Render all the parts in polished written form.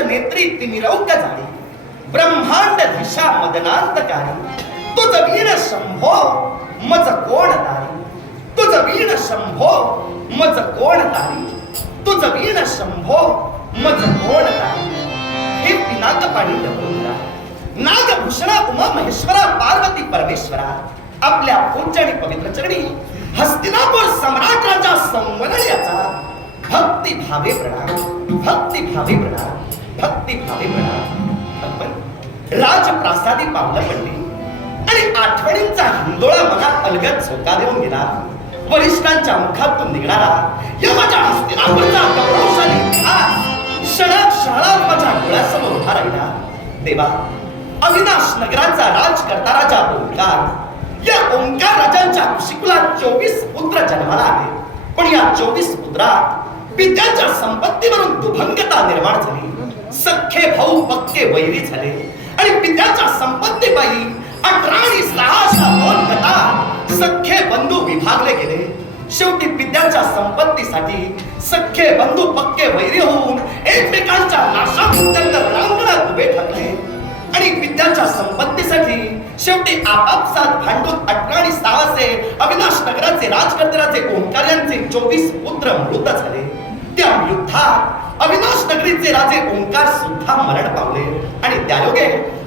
नेत्री तिमिरौक झाली, ब्रह्मांड दिशा मदनांतकारी, तुझ वीण शंभो मज कोण तारी, तुझ वीण शंभो मज कोण तारी, तुझ वीण शंभो मज कोण तारी. हे पिनाक पाणी लवंगरा, नागभूषणा उमा महेश्वरा पार्वती परमेश्वरा, आपल्या पूज्य आणि पवित्र चरणी हस्तिनापुर सम्राट राजा संवरणयाचा भक्ती भावे प्रणाम, भक्ती भावे प्रणाम, भक्ती भावे प्रणाम. आपण राजप्रासादी पावलं पडली आणि आठवणींचा हिंदोळा मनात अलगद झोका देऊन गेला. वरिष्ठांच्या मुखातून निघणारा या माझ्या हस्तिनापूरचा गौरवशाली इतिहास क्षणात माझ्या डोळ्यासमोर उभा राहिला. देवा, अविनाश नगराचा राज करता राजा ओंकार, या ओंकार राजांच्या ऋषिकुलात 24 पुत्र जन्माला आले. पण या 24 पुत्रात पित्याच्या संपत्तीवरून दुभंगता निर्माण झाली. सख्खे भाऊ पक्के वैरी झाले आणि पित्याच्या संपत्तीपायी 18 आणि 6 अशा 2 गटात सख्खे बंधू विभागले गेले. शेवटी पित्याच्या संपत्तीसाठी सख्खे बंधू पक्के वैरी होऊन एकमेकांच्या नाशाभित्यांना रणांगणात उभे ठाकले आणि विद्याच्या संपत्तीसाठी शेवटी आपापसात भांडून 18 आणि 6 असे अविनाश नगराचे राजकर्ते राजे ओंकार यांचे 24 पुत्र मृत झाले. त्या युद्धात अविनाश नगरीचे राजे ओंकार सुद्धा मरण पावले आणि त्यायोगे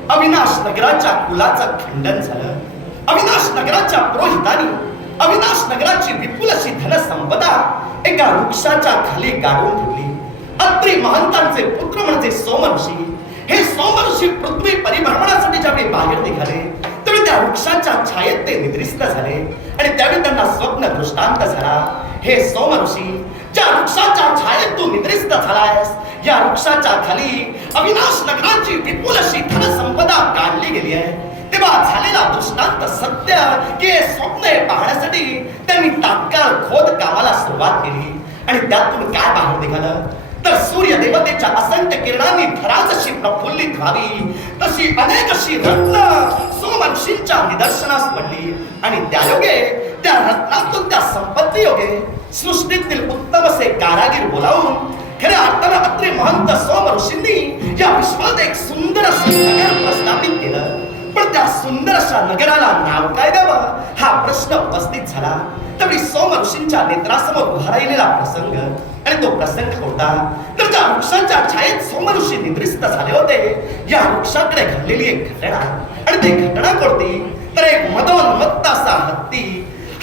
अविनाश नगराच्या कुलाचं खंडन झालं. अविनाश नगराच्या पुरोहितांनी अविनाश नगराची विपुल अशी धनसंपदा एका वृक्षाच्या खाली गाडून ठेवली. अत्री महंतांचे पुत्र म्हणजे सोमऋषी, हे सोमऋषी पृथ्वी परिभ्रमणासाठी ज्यावेळी बाहेर निघाले त्यावेळी त्या वृक्षाच्या छायेत ते निद्रिस्त झाले आणि त्यावेळी त्यांना स्वप्न दृष्टांत झाला. हे सोमऋषी, ज्या वृक्षाच्या छायेत तू निद्रिस्त झालायस, या वृक्षाच्या खाली अविनाश नगराची विपुल अशी धनसंपदा काढली गेली आहे. तेव्हा झालेला दृष्टांत सत्य की हे स्वप्न पाहण्यासाठी त्यांनी तात्काळ खोद कामाला सुरुवात केली आणि त्यातून काय बाहेर निघालं तर सूर्य देवतेच्या असंख्य किरणांनी धरा जशी प्रफुल्लित व्हावी तशी अनेक अशी रत्न सोमऋषींच्या निदर्शनास पडली आणि त्यायोगे त्या रत्नातून त्या संपत्ती योगे सृष्टीतील उत्तम असे कारागीर बोलावून खऱ्या अर्थानं अत्रे महंत सोमऋषींनी या विश्वात एक सुंदर असे नगर प्रस्थापित केलं. पण त्या सुंदर अशा नगराला नाव काय द्यावं हा प्रश्न उपस्थित झाला. त्यावेळी सोमऋषींच्या नेत्रासमोर उभा राहिलेला प्रसंग आणि तो प्रसंग होता तर त्या वृक्षाच्या छायेत सोमऋषी निद्रिस्त झाले होते. या वृक्षाकडे घडलेली एक घटना आणि ती घटना कोणती तर एक मदोन्मत्त असा हत्ती.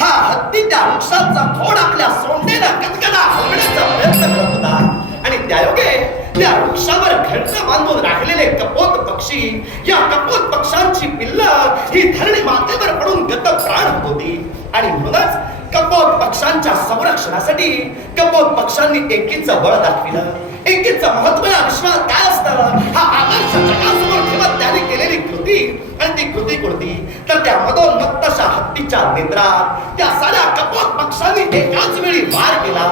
हा हत्ती त्या वृक्षाचा खोड आपल्या सोंडेनं गदगदा हलवण्याचा प्रयत्न करत होता आणि त्यायोगे त्या वृक्षावर घरटं बांधून राहिलेले कपोत पक्षी, या कपोत पक्षांची पिल्लं ही धरणी मातेवर पडून गत प्राण होत होती आणि म्हणूनच कपोत पक्षांच्या संरक्षणासाठी कपोत पक्षांनी एकीचं बळ दाखविलं. एकीचं महत्व या विश्वात काय असतं हा आदर्श जगासमोर ठेवत त्याने केलेली कृती आणि ती कृती कोणती तर त्या मदोन्मत्त अशा हत्तीच्या नेत्रात त्या साऱ्या कपोत पक्षांनी एकाच वेळी वार केला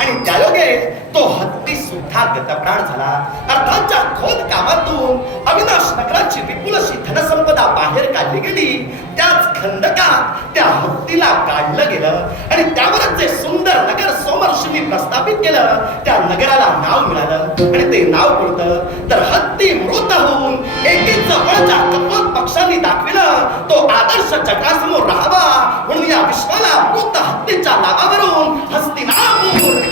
आणि त्यायोगे तो हत्ती सुद्धा गतप्राण झाला. अर्थाच्या खोद कामातून अविनाश नगराची विपुल अशी धनसंपदा बाहेर काढली गेली. त्याच खंडकात त्या हत्तीला काढलं गेलं आणि त्यावरच जे सुंदर नगर सोमऋषींनी प्रस्थापित केलं त्या नगराला नाव मिळालं आणि ते नाव कोणतं तर हत्ती मृत होऊन एकीचं बळ ज्या कपोत पक्षांनी दाखविलं तो आदर्श जगासमोर राहावा म्हणून या विश्वाला मृत हत्तीच्या नावावरून हस्तिनापूर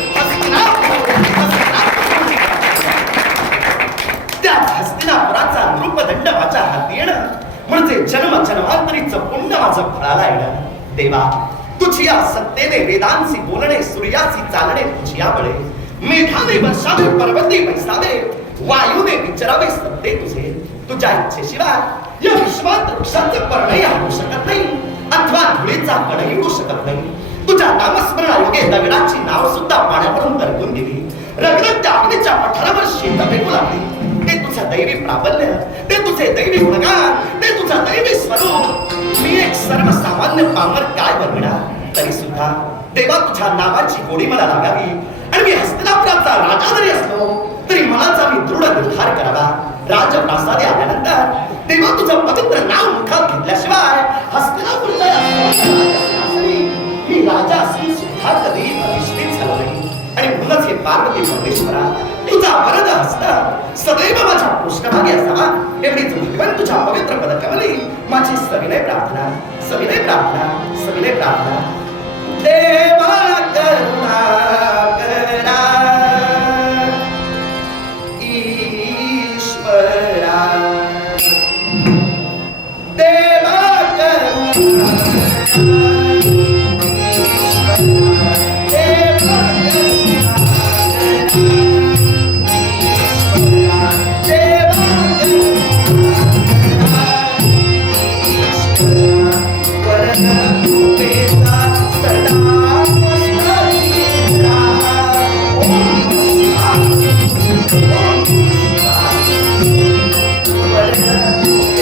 त्या हस्तिनापुराचा नृपदंड माझ्या हाती येणं म्हणजे जन्म जन्मांतरीचं पुण्य माझं फळाला येणं. देवा, तुझी या सत्तेने वेदांसी बोलणे, सूर्यासी चालणे तुझी या बळे, मेघाने वर्षावे, पर्वती बैसावे, वायूने विचरावे सत्ते तुझे. तुझ्या इच्छेशिवाय या विश्वात वृक्षाचं पर्णही आणू शकत नाही अथवा धुळीचा कणही उडू शकत नाही. तुझ्या नामस्मरणायोगे दगडाची नाव सुद्धा पाण्यावरून तरतून गेली. रगरगत्या अग्नीच्या पठारावर शीत पेटू लागली. ते तुझं दैवी प्राबल्य, ते तुझे दैवी गुणगान, ते तुझं दैवी स्वरूप मी एक सर्वसामान्य पामर काय बनविणार तरी सुद्धा देवा तुझ्या नावाची गोडी मला लागावी आणि मी हस्तिनापुराचा राजा जरी असलो तरी मनाचा मी दृढ निर्धार करावा. राजप्रासादी आल्यानंतर देवा तुझं पवित्र नाव मुखात घेतल्याशिवाय हस्तिनापुरच्या मी राजा असून सुद्धा कधी प्रतिष्ठित झालो नाही आणि म्हणूनच हे पार्वती परमेश्वरा तुझा वरद हस्त सदैव भगवन तुझ्या पवित्र पदकमली माझी सविनय प्रार्थना, सविनय प्रार्थना, सविनय प्रार्थना. देवा करुणा करा, ईश्वरा देवा करुणा करा,